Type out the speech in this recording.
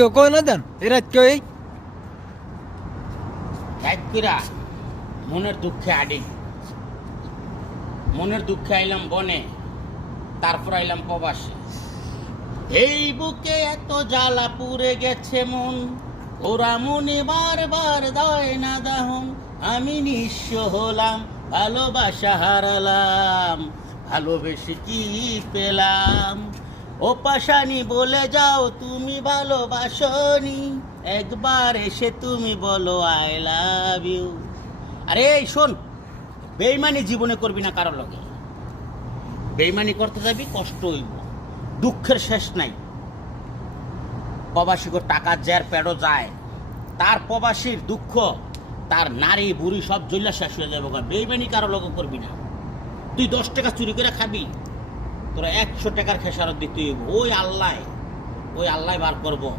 কেউ কয় না দেন এই রাত কেউ এই রাতকিরা মনের দুঃখে আডি, মনের দুঃখে আইলাম বনে, তারপর আইলাম প্রবাসে। এই বুকে এত জ্বালা পুড়ে গেছে মন, ওরা মনে বারবার দেয় না দাহন। আমি নিঃস্ব হলাম, ভালোবাসা হারালাম, ভালোবেসে কি পেলাম? ও পাশানি বলে যাও তুমি ভালোবাসনি, একবার এসে তুমি বলো আই লাভ ইউ। আরে এই শোন, বেইমানি জীবনে করবি না কারোর লগে। বেইমানি করতে যাবি কষ্ট হইব, দুঃখের শেষ নাই। প্রবাসীকে টাকা যার পেড়ো যায়, তার প্রবাসীর দুঃখ, তার নারী বুড়ি সব জল্লা শেষ হয়ে যাবে। বেইমানি কারো লগে করবি না। তুই 10 টাকা চুরি করে খাবি, তোরা 100 টাকার খেসারত দিতে হইব। ওই আল্লাহ বার করবো।